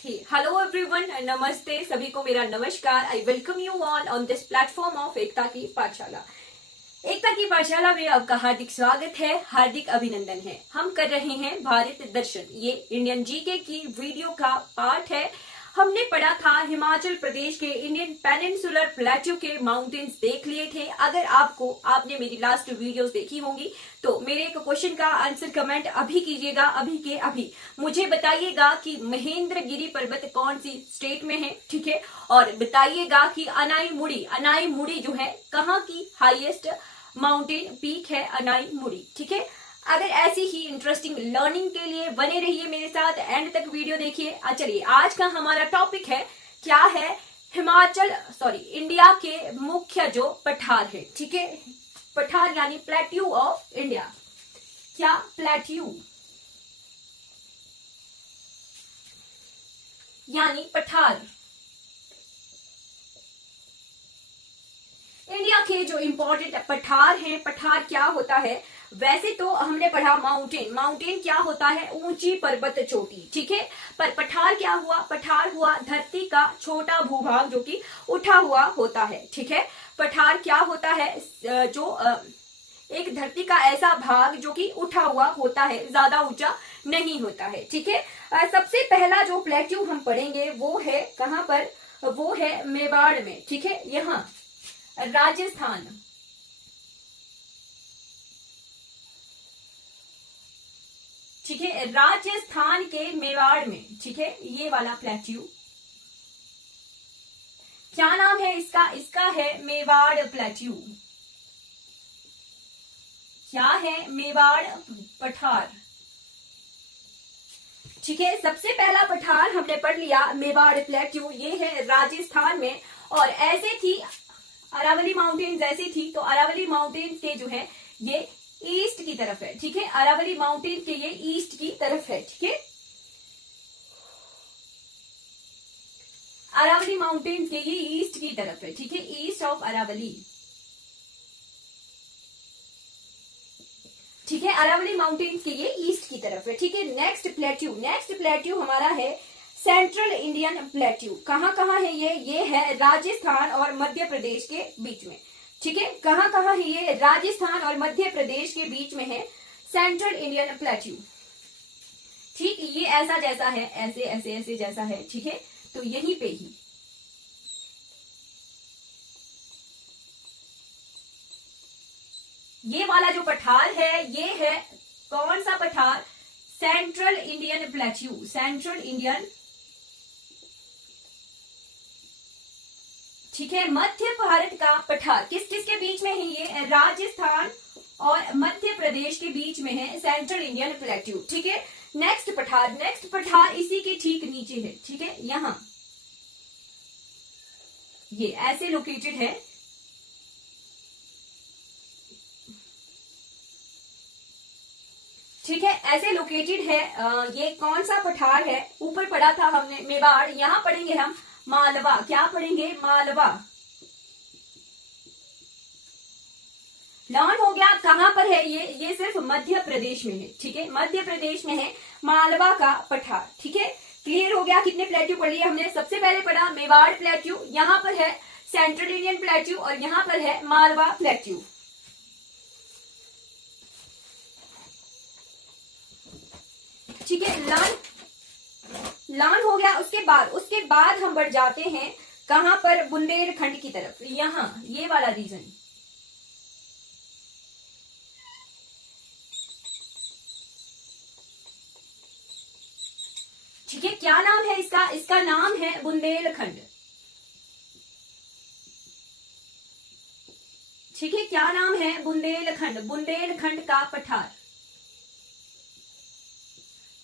Hello everyone, नमस्ते सभी को मेरा नमस्कार। I welcome you all on this platform of Ekta की पाठशाला। एकता की पाठशाला में आपका हार्दिक स्वागत है, हार्दिक अभिनंदन है। हम कर रहे हैं भारत दर्शन, ये इंडियन जीके की वीडियो का पार्ट है। हमने पढ़ा था हिमाचल प्रदेश के इंडियन पेनिनसुलर प्लेट्यू के माउंटेन्स देख लिए थे। अगर आपने मेरी लास्ट वीडियोस देखी होंगी तो मेरे एक क्वेश्चन का आंसर कमेंट अभी कीजिएगा, अभी के अभी मुझे बताइएगा कि महेंद्रगिरी पर्वत कौन सी स्टेट में है, ठीक है। और बताइएगा कि अनाई मुड़ी जो है कहाँ की हाईएस्ट माउंटेन पीक है, अनाई मुड़ी, ठीक है। अगर ऐसी ही इंटरेस्टिंग लर्निंग के लिए बने रहिए मेरे साथ, एंड तक वीडियो देखिए। चलिए, आज का हमारा टॉपिक है, क्या है, इंडिया के मुख्य जो पठार है, ठीक है। पठार यानी प्लेट्यू ऑफ इंडिया। क्या प्लेट्यू यानी पठार, इंडिया के जो इंपॉर्टेंट पठार हैं। पठार क्या होता है? वैसे तो हमने पढ़ा माउंटेन क्या होता है? ऊंची पर्वत चोटी, ठीक है। पर पठार क्या हुआ? पठार हुआ धरती का छोटा भूभाग जो कि उठा हुआ होता है, ठीक है। पठार क्या होता है? जो एक धरती का ऐसा भाग जो कि उठा हुआ होता है, ज्यादा ऊंचा नहीं होता है, ठीक है। सबसे पहला जो प्लेट्यू हम पढ़ेंगे वो है कहां पर? वो है मेवाड़ में, ठीक है। यहाँ राजस्थान, ठीक है, राजस्थान के मेवाड़ में, ठीक है, ये वाला प्लेट्यू। क्या नाम है इसका? इसका है मेवाड़ प्लेट्यू। क्या है? मेवाड़ पठार, ठीक है। सबसे पहला पठार हमने पढ़ लिया मेवाड़ प्लेट्यू, ये है राजस्थान में। और ऐसे थी अरावली माउंटेन्स, ऐसी थी तो अरावली माउंटेन्स के जो है ये ईस्ट की तरफ है, ठीक है। अरावली माउंटेन के ये ईस्ट की तरफ है, ठीक है। अरावली माउंटेन्स के ये ईस्ट की तरफ है, ठीक है, ईस्ट ऑफ अरावली, ठीक है। अरावली माउंटेन्स के ये ईस्ट की तरफ है, ठीक है। नेक्स्ट प्लेट्यू हमारा है सेंट्रल इंडियन प्लेट्यू। कहाँ है ये है राजस्थान और मध्य प्रदेश के बीच में, ठीक है। कहाँ है ये? राजस्थान और मध्य प्रदेश के बीच में है सेंट्रल इंडियन प्लेट्यू, ठीक। ये ऐसा जैसा है, ऐसे जैसा है, ठीक है। तो यहीं पे ही ये वाला जो पठार है, ये है कौन सा पठार? Central Indian plateau, central Indian, ठीक है। मध्य भारत का पठार किसके बीच में है? ये राजस्थान और मध्य प्रदेश के बीच में है सेंट्रल इंडियन प्लेट्यू, ठीक है। नेक्स्ट पठार इसी के ठीक नीचे है, ठीक है। यहां ये ऐसे लोकेटेड है, ठीक है, ऐसे लोकेटेड है। ये कौन सा पठार है? ऊपर पढ़ा था हमने मेवाड़, यहां पढ़ेंगे हम मालवा। क्या पढ़ेंगे? मालवा। लर्न हो गया कहां पर है ये सिर्फ मध्य प्रदेश में है, ठीक है, मध्य प्रदेश में है मालवा का पठार, ठीक है। क्लियर हो गया? कितने प्लेट्यू पढ़ लिए हमने? सबसे पहले पढ़ा मेवाड़ प्लेट्यू, यहां पर है सेंट्रल इंडियन प्लेट्यू और यहां पर है मालवा प्लेट्यू, ठीक है। लर्न हो गया। उसके बाद हम बढ़ जाते हैं कहां पर? बुंदेलखंड की तरफ। यहां ये वाला रीजन, ठीक है। क्या नाम है इसका? इसका नाम है बुंदेलखंड, ठीक है। क्या नाम है? बुंदेलखंड का पठार,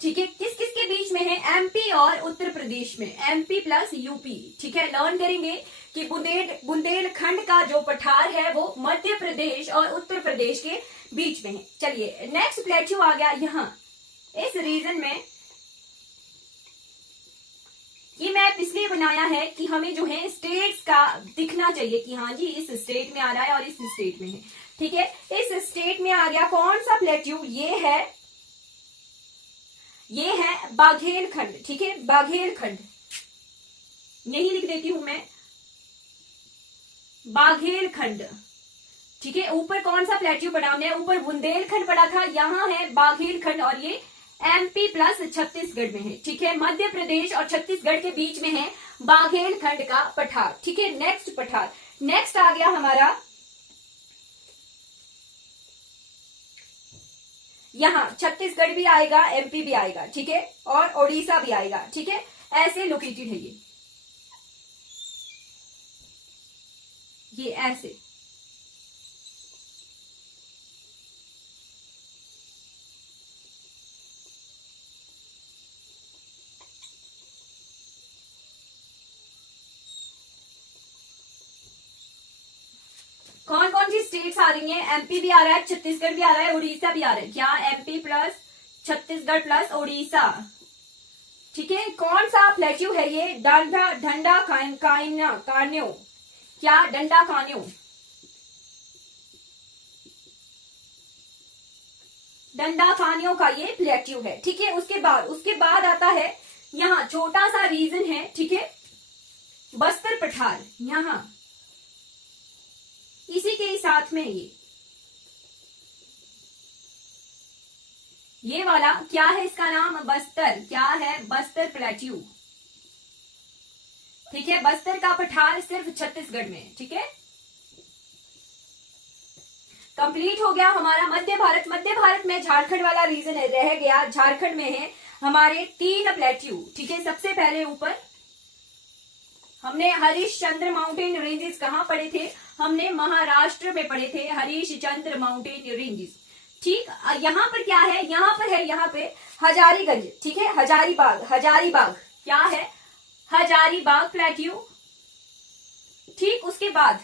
ठीक है। किसके बीच में है? एमपी और उत्तर प्रदेश में, एमपी प्लस यूपी, ठीक है। लर्न करेंगे कि बुंदेलखंड का जो पठार है वो मध्य प्रदेश और उत्तर प्रदेश के बीच में है। चलिए, नेक्स्ट प्लेट्यू आ गया यहां इस रीजन में। ये मैप इसलिए बनाया है कि हमें जो है स्टेट्स का दिखना चाहिए कि हाँ जी इस स्टेट में आ रहा है और इस स्टेट में है, ठीक है। इस स्टेट में आ गया कौन सा प्लेट्यू? ये है ये है बाघेलखंड, ठीक है, बाघेलखंड, यही लिख देती हूं मैं, बाघेलखंड, ठीक है। ऊपर कौन सा प्लेट्यू पड़ा हमने, ऊपर बुंदेलखंड पड़ा था, यहाँ है बाघेलखंड और ये एमपी प्लस छत्तीसगढ़ में है, ठीक है। मध्य प्रदेश और छत्तीसगढ़ के बीच में है बाघेलखंड का पठार, ठीक है। नेक्स्ट पठार, नेक्स्ट आ गया हमारा यहाँ छत्तीसगढ़ भी आएगा, एमपी भी आएगा, ठीक है, और ओडिशा भी आएगा, ठीक है। ऐसे लोकेटेड है ये ऐसे। कौन कौन सी स्टेट्स आ रही हैं, एमपी भी आ रहा है, छत्तीसगढ़ भी आ रहा है, उड़ीसा भी आ रहा है, क्या MP plus Chhattisgarh plus Orissa, ठीक है। कौन सा प्लेट्यू है ये, डंडा ढंडा कान्यो, क्या डंडा कान्यो, डंडा कान्यो का ये प्लेट्यू है, ठीक है। उसके बाद आता है यहाँ छोटा सा रीजन है, ठीक है, बस्तर पठार, यहाँ इसी के साथ में ये वाला क्या है, इसका नाम बस्तर, क्या है, बस्तर प्लेट्यू, ठीक है। बस्तर का पठार सिर्फ छत्तीसगढ़ में, ठीक है। कंप्लीट हो गया हमारा मध्य भारत। मध्य भारत में झारखंड वाला रीजन रह गया, झारखंड में है हमारे 3 प्लेट्यू, ठीक है। सबसे पहले ऊपर हमने हरिश्चंद्र माउंटेन रेंजेस कहाँ पढ़े थे, हमने महाराष्ट्र में पढ़े थे हरिश्चंद्र माउंटेन रेंजेस, ठीक। यहाँ पर क्या है, यहाँ पे हजारीगंज, ठीक है, हजारीबाग क्या है, हजारीबाग प्लेट्यू, ठीक। उसके बाद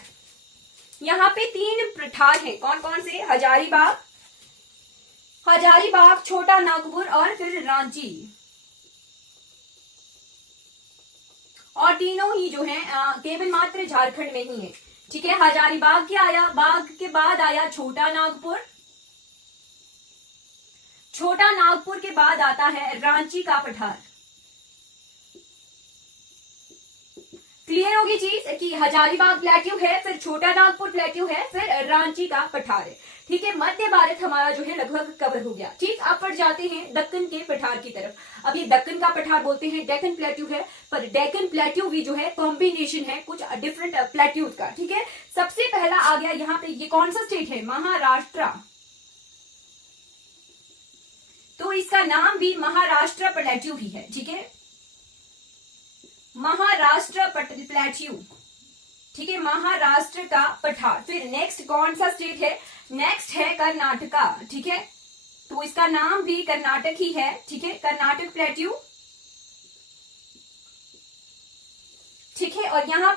यहाँ पे 3 पठार हैं, कौन कौन से, हजारीबाग, छोटा नागपुर और फिर रांची, और तीनों ही जो है केवल मात्र झारखंड में ही है, ठीक है। हजारीबाग के आया, बाग के बाद आया छोटा नागपुर के बाद आता है रांची का पठार। क्लियर होगी चीज कि हजारीबाग प्लेट्यू है, फिर छोटा नागपुर प्लेट्यू है, फिर रांची का पठार है, ठीक है। मध्य भारत हमारा जो है लगभग कवर हो गया, ठीक। अब पर जाते हैं दक्कन के पठार की तरफ। अब ये दक्कन का पठार बोलते हैं, डेक्कन प्लेट्यू है, पर डेक्कन प्लेट्यू भी जो है कॉम्बिनेशन है कुछ डिफरेंट प्लेट्यूज का, ठीक है। सबसे पहला आ गया यहाँ पे, ये कौन सा स्टेट है, महाराष्ट्र, तो इसका नाम भी महाराष्ट्र प्लेट्यू ही है, ठीक है, महाराष्ट्र प्लेट्यू, ठीक है, महाराष्ट्र का पठार। फिर नेक्स्ट कौन सा स्टेट है, नेक्स्ट है कर्नाटका, ठीक है, तो इसका नाम भी कर्नाटक ही है, ठीक है, कर्नाटक प्लेट्यू, ठीक है। और यहाँ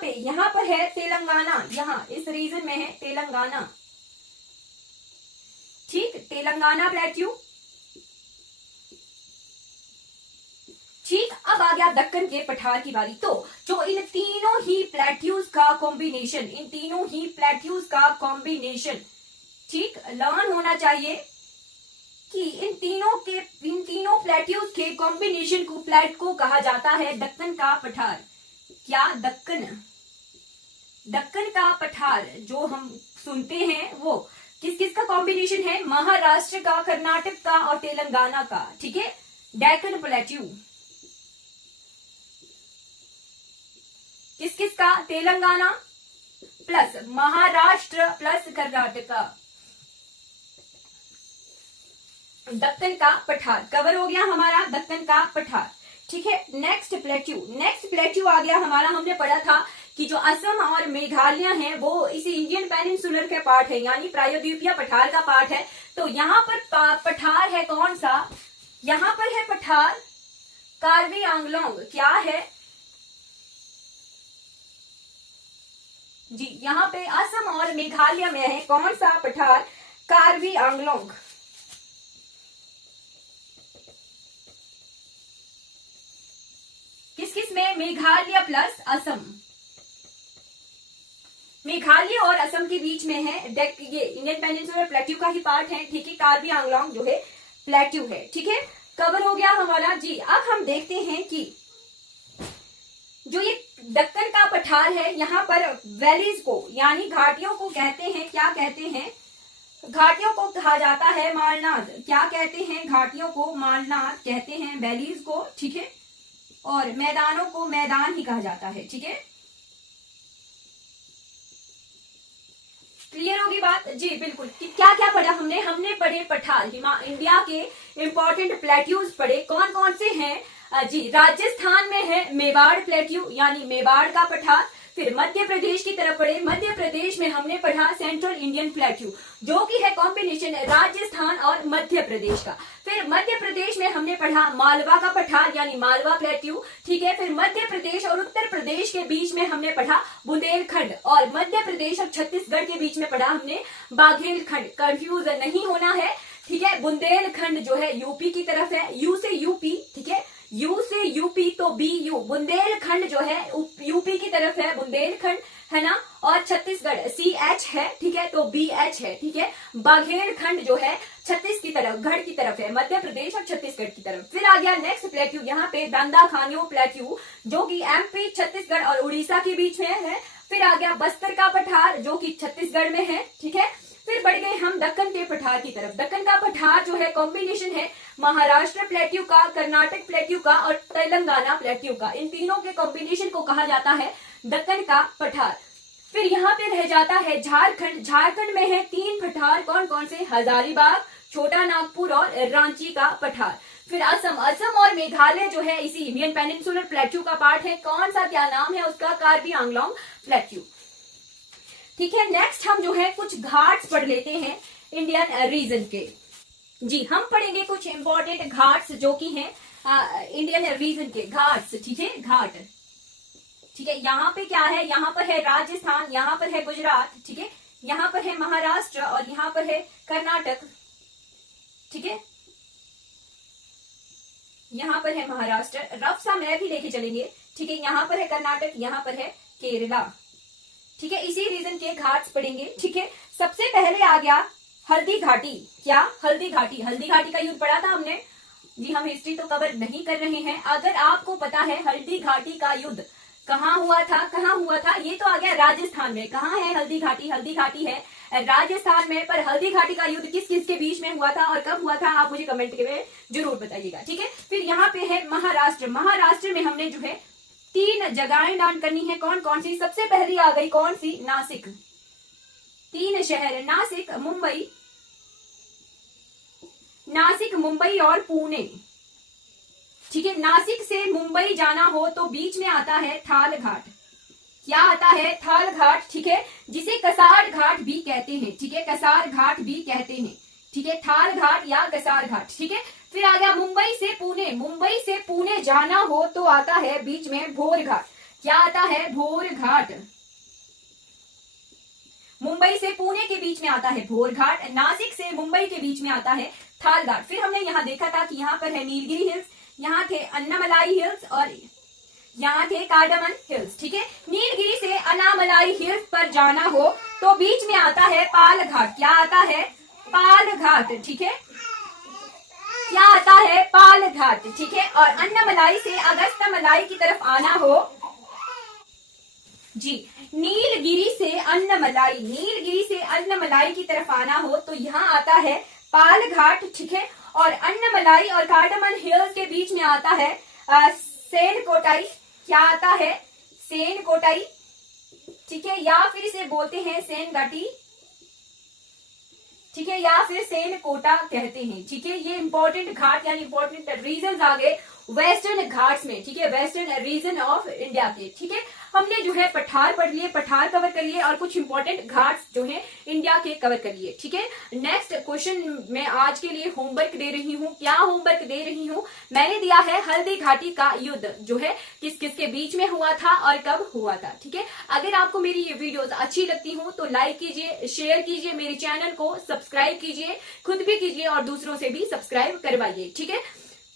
पर है तेलंगाना, यहाँ इस रीजन में है तेलंगाना, ठीक, तेलंगाना प्लेट्यू, ठीक। अब आ गया दक्कन के पठार की बारी। तो जो इन तीनों ही प्लेट्यूज का कॉम्बिनेशन, ठीक, लर्न होना चाहिए कि इन तीनों प्लेट्यूज के कॉम्बिनेशन को कहा जाता है दक्कन का पठार। क्या, दक्कन का पठार जो हम सुनते हैं वो किस किस का कॉम्बिनेशन है, महाराष्ट्र का, कर्नाटक का और तेलंगाना का, ठीक है। डेक्कन प्लेट्यू किस किस का, तेलंगाना प्लस महाराष्ट्र प्लस कर्नाटका, दक्कन का पठार कवर हो गया हमारा, दक्कन का पठार, ठीक है। नेक्स्ट प्लेट्यू आ गया हमारा, हमने पढ़ा था कि जो असम और मेघालय है वो इस इंडियन पेनिनसुलर के पार्ट है, यानी प्रायद्वीपीय पठार का पार्ट है। तो यहाँ पर पठार है कौन सा, यहाँ पर है पठार कार्बी आंगलोंग, क्या है जी, यहाँ पे असम और मेघालय में है कौन सा पठार, कार्बी आंगलोंग, किस किस में, मेघालय प्लस असम, मेघालय और असम के बीच में है, ये इंडियन पेनिनसुलर प्लेट्यू का ही पार्ट है, ठीक है। कार्बी आंगलोंग जो है प्लेट्यू है, ठीक है। कवर हो गया हमारा जी। अब हम देखते हैं कि जो ये दक्कन का पठार है, यहाँ पर वैलीज को यानी घाटियों को कहते हैं, क्या कहते हैं, घाटियों को कहा जाता है मालनाद। क्या कहते हैं, घाटियों को मालनाद कहते हैं, वैलीज को, ठीक है, और मैदानों को मैदान ही कहा जाता है, ठीक है। क्लियर होगी बात जी, बिल्कुल। क्या क्या पढ़ा हमने? हमने पढ़े पठार, इंडिया के इंपॉर्टेंट प्लेट्यूज पढ़े। कौन कौन से हैं जी? राजस्थान में है मेवाड़ प्लेट्यू यानी मेवाड़ का पठार। फिर मध्य प्रदेश की तरफ पढ़े, मध्य प्रदेश में हमने पढ़ा सेंट्रल इंडियन प्लेट्यू, जो कि है कॉम्बिनेशन राजस्थान और मध्य प्रदेश का। फिर मध्य प्रदेश में हमने पढ़ा मालवा का पठार यानी मालवा प्लेट्यू, ठीक है। फिर मध्य प्रदेश और उत्तर प्रदेश के बीच में हमने पढ़ा बुंदेलखंड, और मध्य प्रदेश और छत्तीसगढ़ के बीच में पढ़ा हमने बाघेलखंड। कंफ्यूज नहीं होना है, ठीक है। बुंदेलखंड जो है यूपी की तरफ है, यू से यूपी, ठीक है, यू से यूपी तो बी यू। बुंदेलखंड जो है यूपी की तरफ है, बुंदेलखंड है ना, और छत्तीसगढ़ सी एच है, ठीक है, तो बी एच है, ठीक है। बाघेलखंड जो है छत्तीस की तरफ, गढ़ की तरफ है, मध्य प्रदेश और छत्तीसगढ़ की तरफ। फिर आ गया नेक्स्ट प्लेट्यू, यहाँ पे दांदा खानियो प्लेट्यू, जो कि एमपी, छत्तीसगढ़ और उड़ीसा के बीच में है। फिर आ गया बस्तर का पठार, जो कि छत्तीसगढ़ में है, ठीक है। फिर बढ़ गए हम दक्कन के पठार की तरफ। दक्कन का पठार जो है कॉम्बिनेशन है महाराष्ट्र प्लेट्यू का, कर्नाटक प्लेट्यू का और तेलंगाना प्लेट्यू का। इन तीनों के कॉम्बिनेशन को कहा जाता है दक्कन का पठार। फिर यहाँ पे रह जाता है झारखंड। झारखंड में है 3 पठार, कौन कौन से? हजारीबाग, छोटा नागपुर और रांची का पठार। फिर असम, असम और मेघालय जो है इसी इंडियन पेनिनसुलर प्लेट्यू का पार्ट है। कौन सा, क्या नाम है उसका? कार्बी आंगलोंग प्लेट्यू, ठीक है। नेक्स्ट हम जो है कुछ घाट्स पढ़ लेते हैं इंडियन रीजन के जी। हम पढ़ेंगे कुछ इंपॉर्टेंट घाट्स जो कि हैं इंडियन रीजन के घाट्स, ठीक है, घाट, ठीक है। यहाँ पे क्या है? यहाँ पर है राजस्थान, यहाँ पर है गुजरात, ठीक है, यहाँ पर है महाराष्ट्र और यहाँ पर है कर्नाटक, ठीक है, यहाँ पर है महाराष्ट्र। रफ सा मैप भी लेके चलेंगे, ठीक है। यहाँ पर है कर्नाटक, यहाँ पर है केरला, ठीक है। इसी रीजन के घाट्स पढ़ेंगे, ठीक है। सबसे पहले आ गया हल्दी घाटी। क्या? हल्दी घाटी। हल्दी घाटी का युद्ध पढ़ा था हमने जी। हम हिस्ट्री तो कवर नहीं कर रहे हैं। अगर आपको पता है हल्दी घाटी का युद्ध कहाँ हुआ था, कहाँ हुआ था, ये तो आ गया राजस्थान में। कहाँ है हल्दी घाटी? हल्दी घाटी है राजस्थान में। पर हल्दी घाटी का युद्ध किस किस के बीच में हुआ था और कब हुआ था, आप मुझे कमेंट में जरूर बताइएगा, ठीक है। फिर यहाँ पे है महाराष्ट्र। महाराष्ट्र में हमने जो है 3 जगहें दान करनी है। कौन कौन सी? सबसे पहली आ गई कौन सी? नासिक। 3 शहर, नासिक, मुंबई, नासिक, मुंबई और पुणे, ठीक है। नासिक से मुंबई जाना हो तो बीच में आता है थाल घाट। क्या आता है? थाल घाट, ठीक है, जिसे कसार घाट भी कहते हैं, ठीक है, कसार घाट भी कहते हैं, ठीक है, थाल घाट या कसार घाट, ठीक है। फिर आ गया मुंबई से पुणे। मुंबई से पुणे जाना हो तो आता है बीच में भोर घाट। क्या आता है? भोर घाट। मुंबई से पुणे के बीच में आता है भोर घाट। नासिक से मुंबई के बीच में आता है थाल घाट। फिर हमने यहाँ देखा था कि यहाँ पर है नीलगिरी हिल्स, यहाँ थे अन्नामलाई हिल्स और यहाँ थे कार्डामन हिल्स, ठीक है। नीलगिरी से अन्नामलाई हिल्स पर जाना हो तो बीच में आता है पाल घाट। क्या आता है? पाल घाट, ठीक है। क्या आता है? पाल घाट, ठीक है। और अन्नामलाई से अगस्त्यमलाई की तरफ आना हो जी, नीलगिरी से अन्नामलाई, नीलगिरी से अन्नामलाई की तरफ आना हो तो यहाँ आता है पाल घाट, ठीक है। और अन्नामलाई और कार्डामन हिल्स के बीच में आता है सेन कोटाई। क्या आता है? सेन कोटाई, ठीक है, या फिर इसे बोलते हैं सेन घाटी, ठीक है, या फिर सेन कोटा कहते हैं, ठीक है। ये इंपॉर्टेंट घाट यानी इंपॉर्टेंट रीजन आ गए वेस्टर्न घाट्स में, ठीक है, वेस्टर्न रीजन ऑफ इंडिया के, ठीक है। हमने जो है पठार पढ़ लिए, पठार कवर कर लिए और कुछ इंपॉर्टेंट घाट्स जो है इंडिया के कवर कर लिए, ठीक है। नेक्स्ट क्वेश्चन मैं आज के लिए होमवर्क दे रही हूँ। क्या होमवर्क दे रही हूँ? मैंने दिया है हल्दी घाटी का युद्ध जो है किस किस के बीच में हुआ था और कब हुआ था, ठीक है। अगर आपको मेरी ये वीडियोस अच्छी लगती हो तो लाइक कीजिए, शेयर कीजिए, मेरे चैनल को सब्सक्राइब कीजिए, खुद भी कीजिए और दूसरों से भी सब्सक्राइब करवाइए, ठीक है।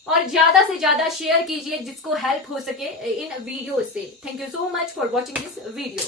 और ज्यादा से ज्यादा शेयर कीजिए जिसको हेल्प हो सके इन वीडियो से। Thank you so much for watching this video.